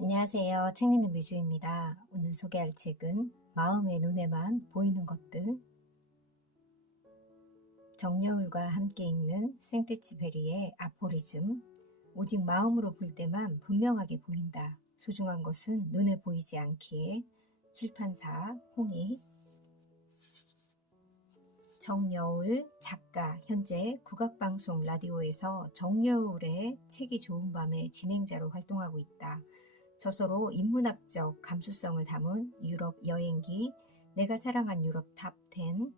안녕하세요. 책 읽는 미주입니다. 오늘 소개할 책은 마음의 눈에만 보이는 것들. 정여울과 함께 읽는 생테치베리의 아포리즘. 오직 마음으로 볼 때만 분명하게 보인다. 소중한 것은 눈에 보이지 않기에. 출판사 홍익. 정여울 작가, 현재 국악방송 라디오에서 정여울의 책이 좋은 밤의 진행자로 활동하고 있다. 저서로 인문학적 감수성을 담은 유럽 여행기, 내가 사랑한 유럽 탑10,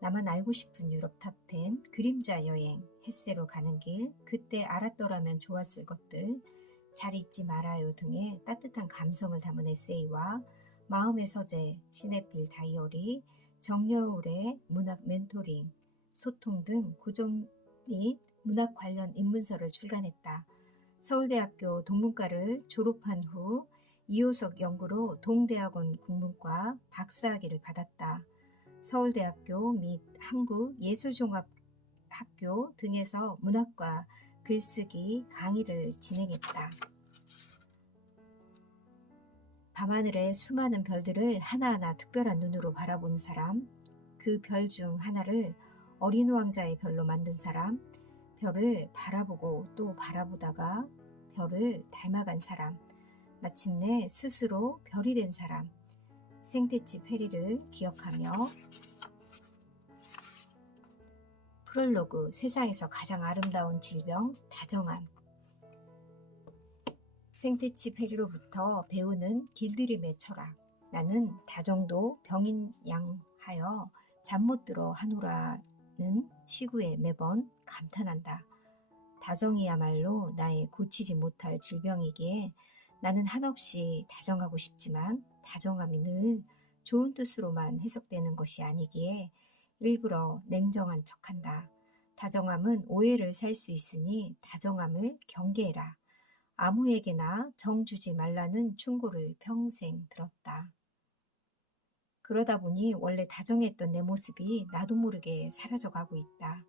나만 알고 싶은 유럽 탑10, 그림자 여행, 햇새로 가는 길, 그때 알았더라면 좋았을 것들, 잘 잊지 말아요 등의 따뜻한 감성을 담은 에세이와 마음의 서재, 시네필 다이어리, 정여울의 문학 멘토링, 소통 등 고전 및 문학 관련 입문서를 출간했다. 서울대학교 동문과를 졸업한 후 이호석 연구로 동대학원 국문과 박사학위를 받았다. 서울대학교 및 한국예술종합학교 등에서 문학과 글쓰기 강의를 진행했다. 밤하늘의 수많은 별들을 하나하나 특별한 눈으로 바라본 사람, 그 별 중 하나를 어린 왕자의 별로 만든 사람, 별을 바라보고 또 바라보다가 별을 닮아간 사람, 마침내 스스로 별이 된 사람, 생테치 페리를 기억하며. 프롤로그, 세상에서 가장 아름다운 질병, 다정함. 생테치 페리로부터 배우는 길들임의 철학. 나는 다정도 병인 양하여 잠 못 들어 하노라는 시구에 매번 감탄한다. 다정이야말로 나의 고치지 못할 질병이기에 나는 한없이 다정하고 싶지만 다정함이 늘 좋은 뜻으로만 해석되는 것이 아니기에 일부러 냉정한 척한다. 다정함은 오해를 살 수 있으니 다정함을 경계해라. 아무에게나 정 주지 말라는 충고를 평생 들었다. 그러다 보니 원래 다정했던 내 모습이 나도 모르게 사라져가고 있다.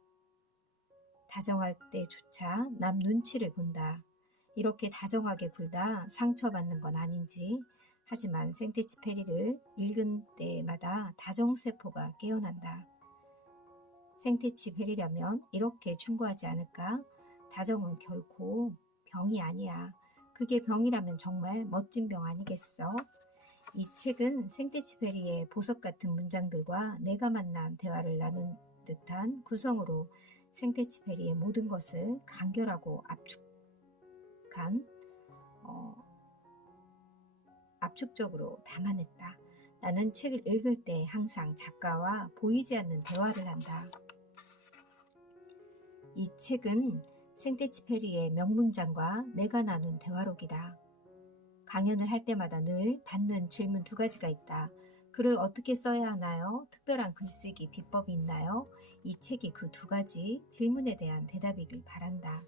다정할 때조차 남 눈치를 본다. 이렇게 다정하게 굴다 상처받는 건 아닌지. 하지만 생테치 페리를 읽은 때마다 다정세포가 깨어난다. 생테치 페리라면 이렇게 충고하지 않을까? 다정은 결코 병이 아니야. 그게 병이라면 정말 멋진 병 아니겠어? 이 책은 생테치 페리의 보석 같은 문장들과 내가 만난 대화를 나눈 듯한 구성으로 생테치 페리의 모든 것을 간결하고 압축적으로 담아냈다. 나는 책을 읽을 때 항상 작가와 보이지 않는 대화를 한다. 이 책은 생테치 페리의 명문장과 내가 나눈 대화록이다. 강연을 할 때마다 늘 받는 질문 2가지가 있다. 글을 어떻게 써야 하나요? 특별한 글쓰기 비법이 있나요? 이 책이 그 2가지 질문에 대한 대답이길 바란다.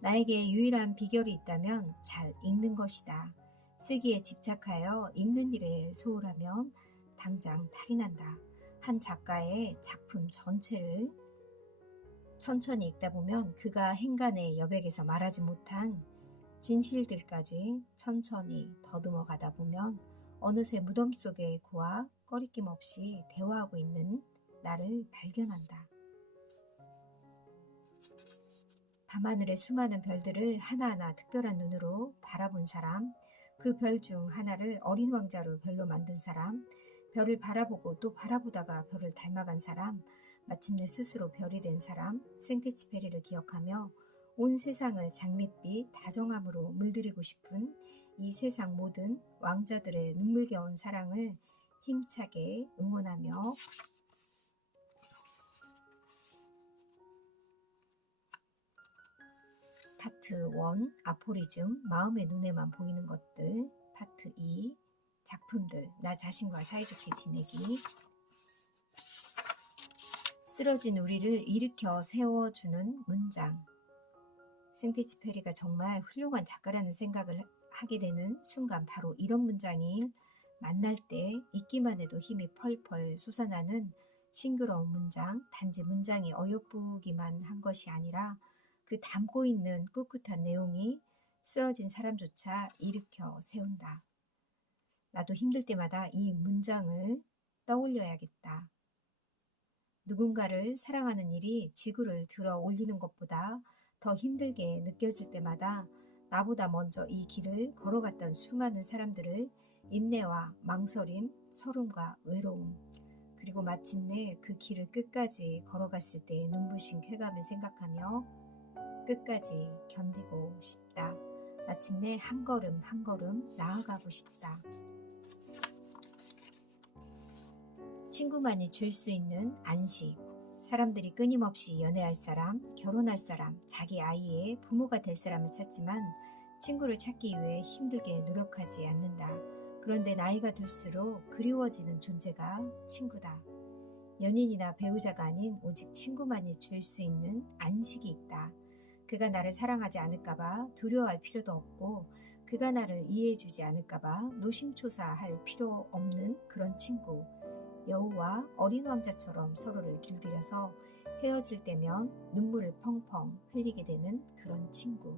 나에게 유일한 비결이 있다면 잘 읽는 것이다. 쓰기에 집착하여 읽는 일에 소홀하면 당장 탈이 난다. 한 작가의 작품 전체를 천천히 읽다 보면 그가 행간의 여백에서 말하지 못한 진실들까지 천천히 더듬어 가다 보면 어느새 무덤 속에 그와 꺼리낌 없이 대화하고 있는 나를 발견한다. 밤하늘의 수많은 별들을 하나하나 특별한 눈으로 바라본 사람, 그 별 중 하나를 어린 왕자로 별로 만든 사람, 별을 바라보고 또 바라보다가 별을 닮아간 사람, 마침내 스스로 별이 된 사람, 생테치 페리를 기억하며 온 세상을 장밋빛 다정함으로 물들이고 싶은 이 세상 모든 왕자들의 눈물겨운 사랑을 힘차게 응원하며. 파트 1 아포리즘, 마음의 눈에만 보이는 것들. 파트 2 작품들, 나 자신과 사이좋게 지내기. 쓰러진 우리를 일으켜 세워주는 문장. 생테치 페리가 정말 훌륭한 작가라는 생각을 하게 되는 순간, 바로 이런 문장이 만날 때 읽기만 해도 힘이 펄펄 솟아나는 싱그러운 문장. 단지 문장이 어여쁘기만 한 것이 아니라 그 담고 있는 꿋꿋한 내용이 쓰러진 사람조차 일으켜 세운다. 나도 힘들 때마다 이 문장을 떠올려야겠다. 누군가를 사랑하는 일이 지구를 들어 올리는 것보다 더 힘들게 느껴질 때마다 나보다 먼저 이 길을 걸어갔던 수많은 사람들을 인내와 망설임, 서름과 외로움, 그리고 마침내 그 길을 끝까지 걸어갔을 때의 눈부신 쾌감을 생각하며 끝까지 견디고 싶다. 마침내 한 걸음 한 걸음 나아가고 싶다. 친구만이 줄 수 있는 안식. 사람들이 끊임없이 연애할 사람, 결혼할 사람, 자기 아이의 부모가 될 사람을 찾지만 친구를 찾기 위해 힘들게 노력하지 않는다. 그런데 나이가 들수록 그리워지는 존재가 친구다. 연인이나 배우자가 아닌 오직 친구만이 줄 수 있는 안식이 있다. 그가 나를 사랑하지 않을까봐 두려워할 필요도 없고 그가 나를 이해해주지 않을까봐 노심초사할 필요 없는 그런 친구. 여우와 어린 왕자처럼 서로를 길들여서 헤어질 때면 눈물을 펑펑 흘리게 되는 그런 친구.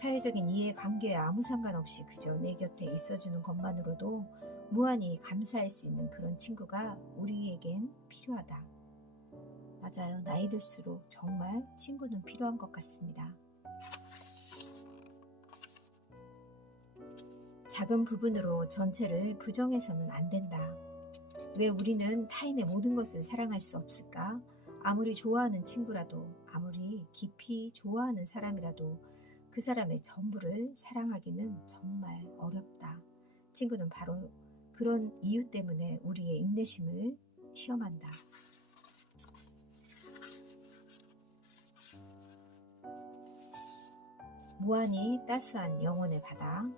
사회적인 이해관계에 아무 상관없이 그저 내 곁에 있어주는 것만으로도 무한히 감사할 수 있는 그런 친구가 우리에겐 필요하다. 맞아요. 나이 들수록 정말 친구는 필요한 것 같습니다. 작은 부분으로 전체를 부정해서는 안 된다. 왜 우리는 타인의 모든 것을 사랑할 수 없을까? 아무리 좋아하는 친구라도, 아무리 깊이 좋아하는 사람이라도 그 사람의 전부를 사랑하기는 정말 어렵다. 친구는 바로 그런 이유 때문에 우리의 인내심을 시험한다. 무한히 따스한 영혼의 바다.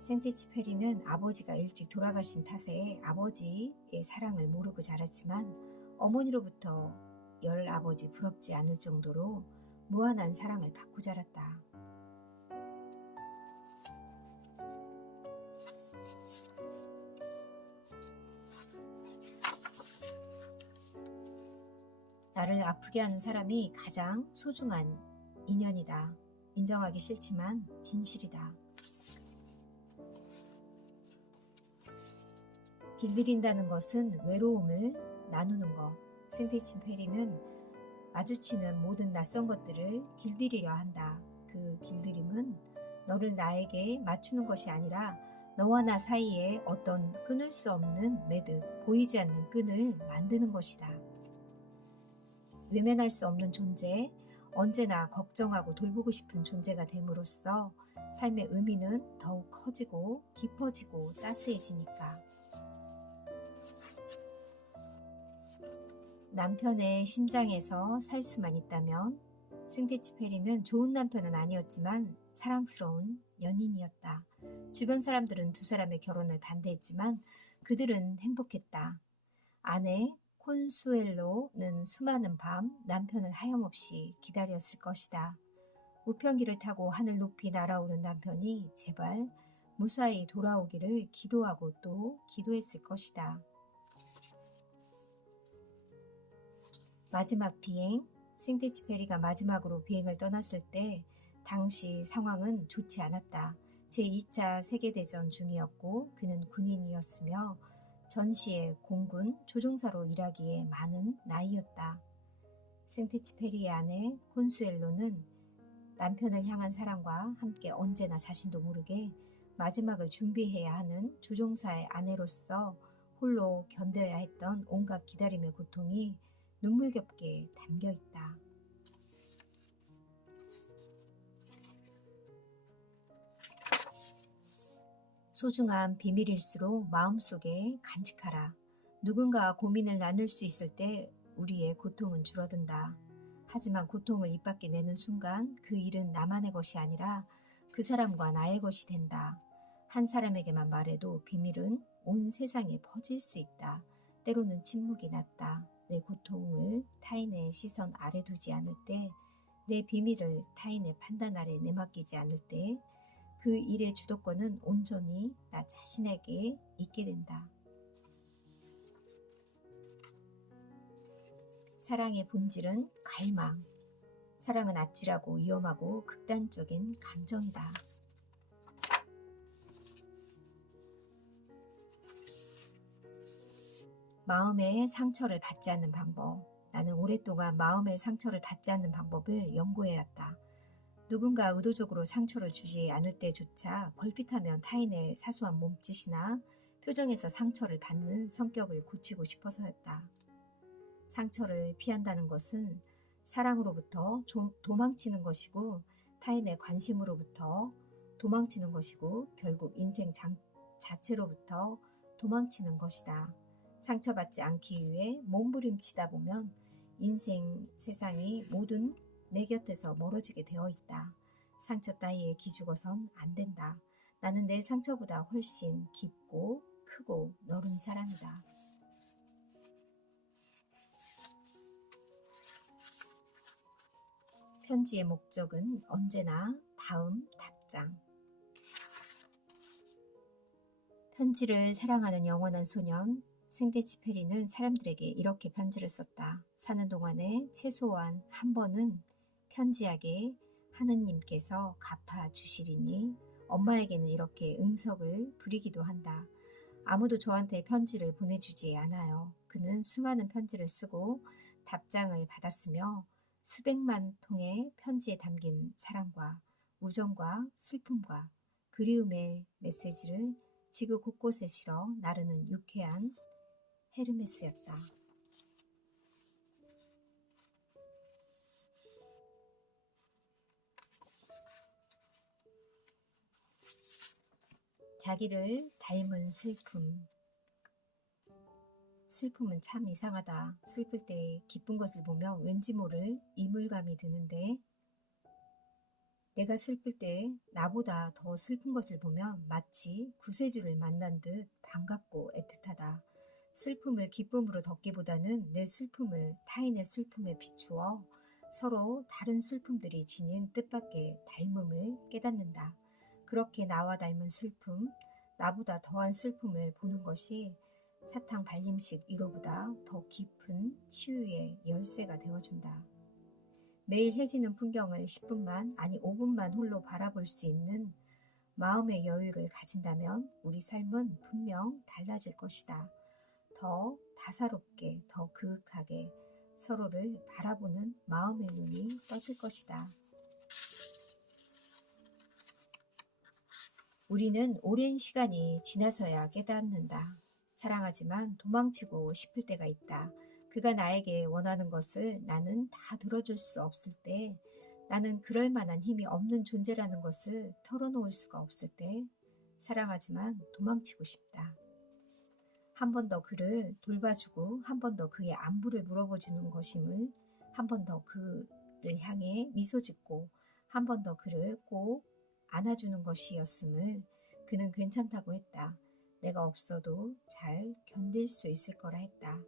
생테치페리는 아버지가 일찍 돌아가신 탓에 아버지의 사랑을 모르고 자랐지만 어머니로부터 열 아버지 부럽지 않을 정도로 무한한 사랑을 받고 자랐다. 나를 아프게 하는 사람이 가장 소중한 인연이다. 인정하기 싫지만 진실이다. 길들인다는 것은 외로움을 나누는 것. 생테치페리는 마주치는 모든 낯선 것들을 길들이려 한다. 그 길들임은 너를 나에게 맞추는 것이 아니라 너와 나 사이에 어떤 끊을 수 없는 매듭, 보이지 않는 끈을 만드는 것이다. 외면할 수 없는 존재, 언제나 걱정하고 돌보고 싶은 존재가 됨으로써 삶의 의미는 더욱 커지고 깊어지고 따스해지니까. 남편의 심장에서 살 수만 있다면 생테치페리는 좋은 남편은 아니었지만 사랑스러운 연인이었다. 주변 사람들은 두 사람의 결혼을 반대했지만 그들은 행복했다. 아내 콘수엘로는 수많은 밤 남편을 하염없이 기다렸을 것이다. 우편기를 타고 하늘 높이 날아오는 남편이 제발 무사히 돌아오기를 기도하고 또 기도했을 것이다. 마지막 비행, 생테치페리가 마지막으로 비행을 떠났을 때 당시 상황은 좋지 않았다. 제2차 세계대전 중이었고 그는 군인이었으며 전시의 공군 조종사로 일하기에 많은 나이였다. 생테치페리의 아내 콘수엘로는 남편을 향한 사랑과 함께 언제나 자신도 모르게 마지막을 준비해야 하는 조종사의 아내로서 홀로 견뎌야 했던 온갖 기다림의 고통이 눈물겹게 담겨있다. 소중한 비밀일수록 마음속에 간직하라. 누군가 고민을 나눌 수 있을 때 우리의 고통은 줄어든다. 하지만 고통을 입 밖에 내는 순간 그 일은 나만의 것이 아니라 그 사람과 나의 것이 된다. 한 사람에게만 말해도 비밀은 온 세상에 퍼질 수 있다. 때로는 침묵이 낫다. 내 고통을 타인의 시선 아래 두지 않을 때, 내 비밀을 타인의 판단 아래 내맡기지 않을 때, 그 일의 주도권은 온전히 나 자신에게 있게 된다. 사랑의 본질은 갈망. 사랑은 아찔하고 위험하고 극단적인 감정이다. 마음의 상처를 받지 않는 방법. 나는 오랫동안 마음의 상처를 받지 않는 방법을 연구해왔다. 누군가 의도적으로 상처를 주지 않을 때조차 걸핏하면 타인의 사소한 몸짓이나 표정에서 상처를 받는 성격을 고치고 싶어서였다. 상처를 피한다는 것은 사랑으로부터 도망치는 것이고 타인의 관심으로부터 도망치는 것이고 결국 인생 자체로부터 도망치는 것이다. 상처받지 않기 위해 몸부림치다 보면 인생 세상이 모든 내 곁에서 멀어지게 되어 있다. 상처 따위에 기죽어선 안 된다. 나는 내 상처보다 훨씬 깊고 크고 넓은 사람이다. 편지의 목적은 언제나 다음 답장. 편지를 사랑하는 영원한 소년 생데치 페리는 사람들에게 이렇게 편지를 썼다. 사는 동안에 최소한 한 번은 편지하게 하느님께서 갚아주시리니 엄마에게는 이렇게 응석을 부리기도 한다. 아무도 저한테 편지를 보내주지 않아요. 그는 수많은 편지를 쓰고 답장을 받았으며 수백만 통의 편지에 담긴 사랑과 우정과 슬픔과 그리움의 메시지를 지구 곳곳에 실어 나르는 유쾌한 헤르메스였다. 자기를 닮은 슬픔. 슬픔은 참 이상하다. 슬플 때 기쁜 것을 보면 왠지 모를 이물감이 드는데 내가 슬플 때 나보다 더 슬픈 것을 보면 마치 구세주를 만난 듯 반갑고 애틋하다. 슬픔을 기쁨으로 덮기보다는 내 슬픔을 타인의 슬픔에 비추어 서로 다른 슬픔들이 지닌 뜻밖의 닮음을 깨닫는다. 그렇게 나와 닮은 슬픔, 나보다 더한 슬픔을 보는 것이 사탕 발림식 위로보다 더 깊은 치유의 열쇠가 되어준다. 매일 해지는 풍경을 10분만 아니 5분만 홀로 바라볼 수 있는 마음의 여유를 가진다면 우리 삶은 분명 달라질 것이다. 더 다사롭게, 더 그윽하게 서로를 바라보는 마음의 눈이 떠질 것이다. 우리는 오랜 시간이 지나서야 깨닫는다. 사랑하지만 도망치고 싶을 때가 있다. 그가 나에게 원하는 것을 나는 다 들어줄 수 없을 때, 나는 그럴 만한 힘이 없는 존재라는 것을 털어놓을 수가 없을 때, 사랑하지만 도망치고 싶다. 한 번 더 그를 돌봐주고 한 번 더 그의 안부를 물어보주는 것임을, 한 번 더 그를 향해 미소 짓고 한 번 더 그를 꼭 안아주는 것이었음을 그는 괜찮다고 했다. 내가 없어도 잘 견딜 수 있을 거라 했다.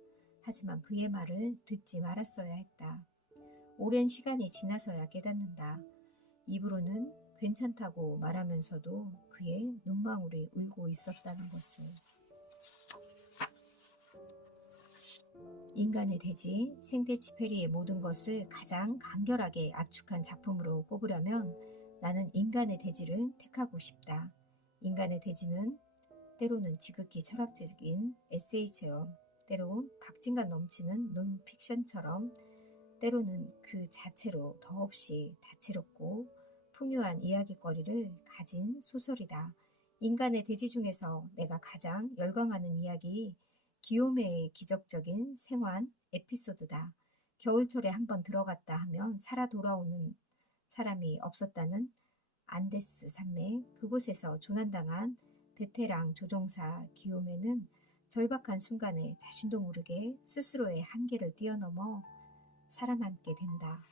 하지만 그의 말을 듣지 말았어야 했다. 오랜 시간이 지나서야 깨닫는다. 입으로는 괜찮다고 말하면서도 그의 눈망울이 울고 있었다는 것을. 인간의 대지, 생데치 페리의 모든 것을 가장 간결하게 압축한 작품으로 꼽으려면 나는 인간의 대지를 택하고 싶다. 인간의 대지는 때로는 지극히 철학적인 에세이처럼, 때론 박진감 넘치는 논픽션처럼, 때로는 그 자체로 더없이 다채롭고 풍요한 이야기거리를 가진 소설이다. 인간의 대지 중에서 내가 가장 열광하는 이야기, 기요메의 기적적인 생還에피소드다. 겨울철에 한번 들어갔다 하면 살아 돌아오는 사람이 없었다는 안데스 산맥, 그곳에서 조난당한 베테랑 조종사 기요메는 절박한 순간에 자신도 모르게 스스로의 한계를 뛰어넘어 살아남게 된다.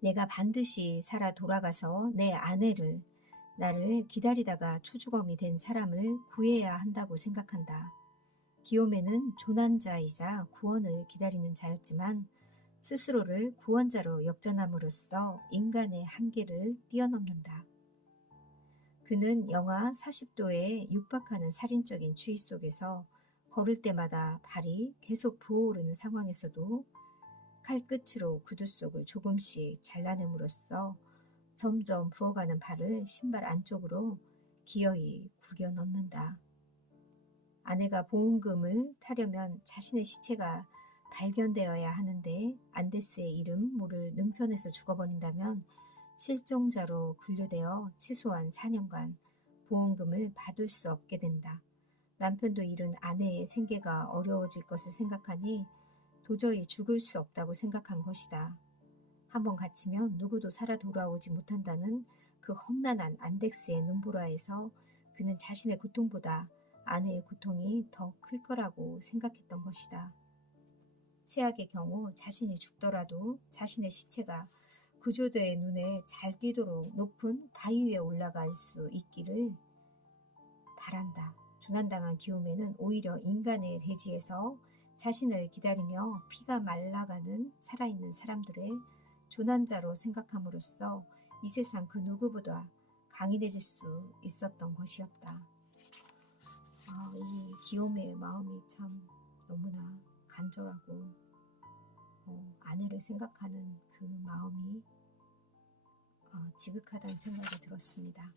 내가 반드시 살아 돌아가서 내 아내를, 나를 기다리다가 초주검이 된 사람을 구해야 한다고 생각한다. 기요메는 조난자이자 구원을 기다리는 자였지만 스스로를 구원자로 역전함으로써 인간의 한계를 뛰어넘는다. 그는 영하 40도에 육박하는 살인적인 추위 속에서 걸을 때마다 발이 계속 부어오르는 상황에서도 칼끝으로 구두 속을 조금씩 잘라냄으로써 점점 부어가는 발을 신발 안쪽으로 기어이 구겨 넣는다. 아내가 보험금을 타려면 자신의 시체가 발견되어야 하는데 안데스의 이름 모를 능선에서 죽어버린다면 실종자로 분류되어 최소한 4년간 보험금을 받을 수 없게 된다. 남편도 잃은 아내의 생계가 어려워질 것을 생각하니 도저히 죽을 수 없다고 생각한 것이다. 한번 갇히면 누구도 살아 돌아오지 못한다는 그 험난한 안데스의 눈보라에서 그는 자신의 고통보다 아내의 고통이 더 클 거라고 생각했던 것이다. 최악의 경우 자신이 죽더라도 자신의 시체가 구조대의 눈에 잘 띄도록 높은 바위 위에 올라갈 수 있기를 바란다. 조난당한 기욤에는 오히려 인간의 대지에서 자신을 기다리며 피가 말라가는 살아있는 사람들의 조난자로 생각함으로써 이 세상 그 누구보다 강인해질 수 있었던 것이었다. 이 기욤의 마음이 참 너무나 간절하고 아내를 생각하는 그 마음이 지극하다는 생각이 들었습니다.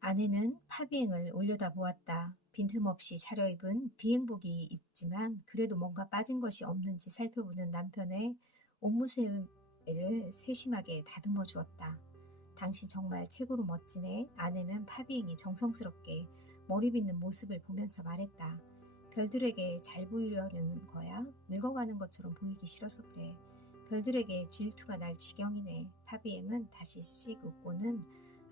아내는 파비행을 올려다보았다. 빈틈없이 차려입은 비행복이 있지만 그래도 뭔가 빠진 것이 없는지 살펴보는 남편의 옷무새를 세심하게 다듬어 주었다. 당신 정말 최고로 멋지네. 아내는 파비행이 정성스럽게 머리 빗는 모습을 보면서 말했다. 별들에게 잘 보이려는 거야? 늙어가는 것처럼 보이기 싫어서 그래. 별들에게 질투가 날 지경이네. 파비행은 다시 씩 웃고는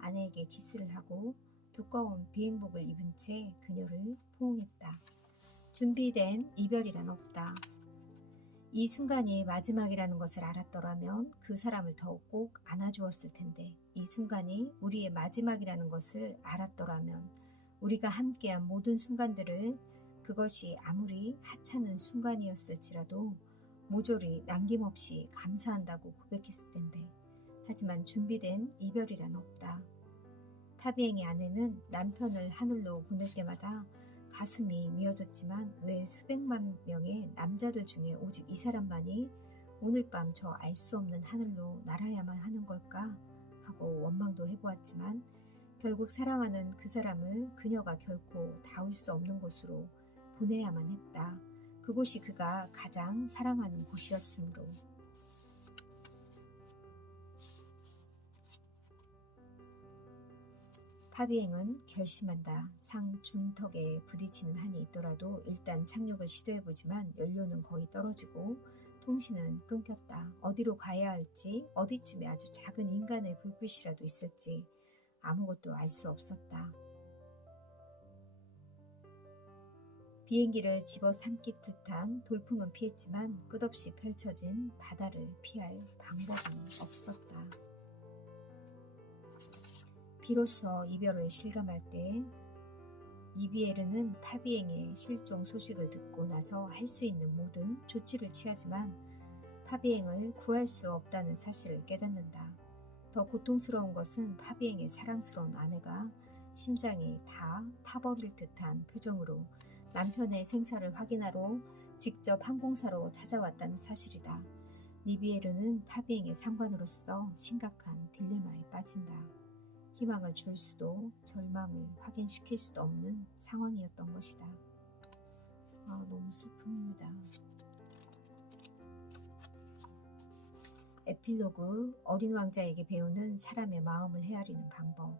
아내에게 키스를 하고 두꺼운 비행복을 입은 채 그녀를 포옹했다. 준비된 이별이란 없다. 이 순간이 마지막이라는 것을 알았더라면 그 사람을 더욱 꼭 안아주었을 텐데, 이 순간이 우리의 마지막이라는 것을 알았더라면 우리가 함께한 모든 순간들을, 그것이 아무리 하찮은 순간이었을지라도 모조리 남김없이 감사한다고 고백했을 텐데, 하지만 준비된 이별이란 없다. 파비행의 아내는 남편을 하늘로 보낼 때마다 가슴이 미어졌지만 왜 수백만 명의 남자들 중에 오직 이 사람만이 오늘 밤 저 알 수 없는 하늘로 날아야만 하는 걸까 하고 원망도 해보았지만 결국 사랑하는 그 사람을 그녀가 결코 닿을 수 없는 곳으로 보내야만 했다. 그곳이 그가 가장 사랑하는 곳이었으므로. 파비행은 결심한다. 상중턱에 부딪히는 한이 있더라도 일단 착륙을 시도해보지만 연료는 거의 떨어지고 통신은 끊겼다. 어디로 가야 할지, 어디쯤에 아주 작은 인간의 불빛이라도 있을지 아무것도 알 수 없었다. 비행기를 집어삼킬 듯한 돌풍은 피했지만 끝없이 펼쳐진 바다를 피할 방법이 없었다. 비로소 이별을 실감할 때 니비에르는 파비행의 실종 소식을 듣고 나서 할 수 있는 모든 조치를 취하지만 파비행을 구할 수 없다는 사실을 깨닫는다. 더 고통스러운 것은 파비행의 사랑스러운 아내가 심장이 다 타버릴 듯한 표정으로 남편의 생사를 확인하러 직접 항공사로 찾아왔다는 사실이다. 니비에르는 파비행의 상관으로서 심각한 딜레마에 빠진다. 희망을 줄 수도 절망을 확인시킬 수도 없는 상황이었던 것이다. 너무 슬픕니다. 에필로그, 어린 왕자에게 배우는 사람의 마음을 헤아리는 방법.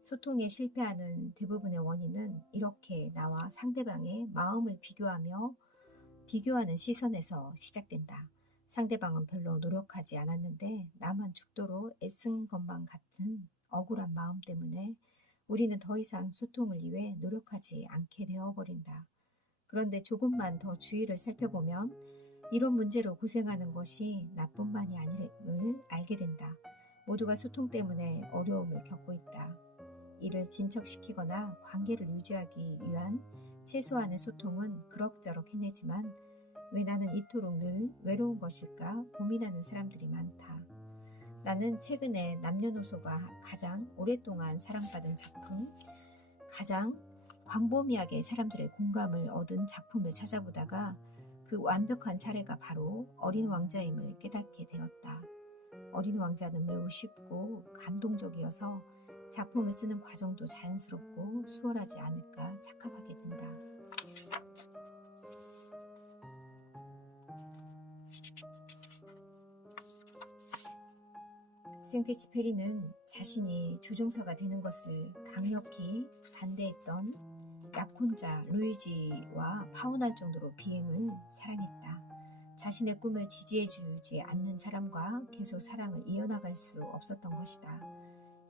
소통에 실패하는 대부분의 원인은 이렇게 나와 상대방의 마음을 비교하는 시선에서 시작된다. 상대방은 별로 노력하지 않았는데 나만 죽도록 애쓴 것만 같은 억울한 마음 때문에 우리는 더 이상 소통을 위해 노력하지 않게 되어버린다. 그런데 조금만 더 주위를 살펴보면 이런 문제로 고생하는 것이 나뿐만이 아님을 알게 된다. 모두가 소통 때문에 어려움을 겪고 있다. 이를 진척시키거나 관계를 유지하기 위한 최소한의 소통은 그럭저럭 해내지만 왜 나는 이토록 늘 외로운 것일까 고민하는 사람들이 많다. 나는 최근에 남녀노소가 가장 오랫동안 사랑받은 작품 가장 광범위하게 사람들의 공감을 얻은 작품을 찾아보다가 그 완벽한 사례가 바로 어린 왕자임을 깨닫게 되었다. 어린 왕자는 매우 쉽고 감동적이어서 작품을 쓰는 과정도 자연스럽고 수월하지 않을까 착각하게 된다. 생텍쥐페리는 자신이 조종사가 되는 것을 강력히 반대했던 약혼자 루이지와 파혼할 정도로 비행을 사랑했다. 자신의 꿈을 지지해주지 않는 사람과 계속 사랑을 이어나갈 수 없었던 것이다.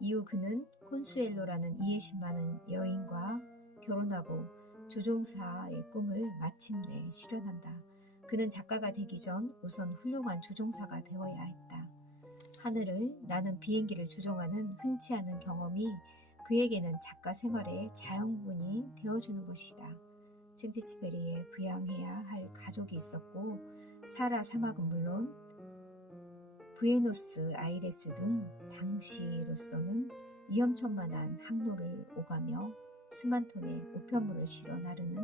이후 그는 콘수엘로라는 이해심 많은 여인과 결혼하고 조종사의 꿈을 마침내 실현한다. 그는 작가가 되기 전 우선 훌륭한 조종사가 되어야 했다. 하늘을 나는 비행기를 조종하는 흔치 않은 경험이 그에게는 작가 생활의 자양분이 되어주는 것이다. 생텍쥐페리에 부양해야 할 가족이 있었고 사라 사막은 물론 부에노스 아이레스 등 당시로서는 위험천만한 항로를 오가며 수만 톤의 우편물을 실어 나르는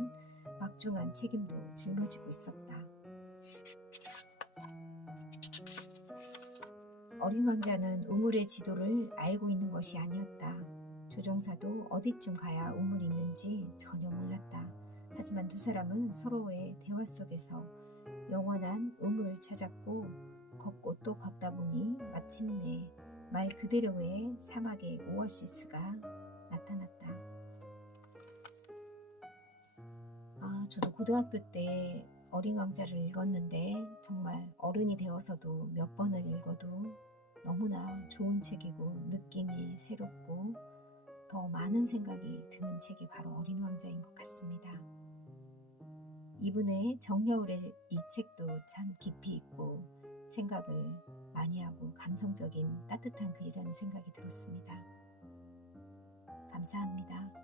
막중한 책임도 짊어지고 있었다. 어린 왕자는 우물의 지도를 알고 있는 것이 아니었다. 조종사도 어디쯤 가야 우물이 있는지 전혀 몰랐다. 하지만 두 사람은 서로의 대화 속에서 영원한 우물을 찾았고 걷고 또 걷다 보니 마침내 말 그대로의 사막의 오아시스가 나타났다. 저는 고등학교 때 어린 왕자를 읽었는데 정말 어른이 되어서도 몇 번을 읽어도 너무나 좋은 책이고 느낌이 새롭고 더 많은 생각이 드는 책이 바로 어린 왕자인 것 같습니다. 이분의 정여울의 이 책도 참 깊이 있고 생각을 많이 하고 감성적인 따뜻한 글이라는 생각이 들었습니다. 감사합니다.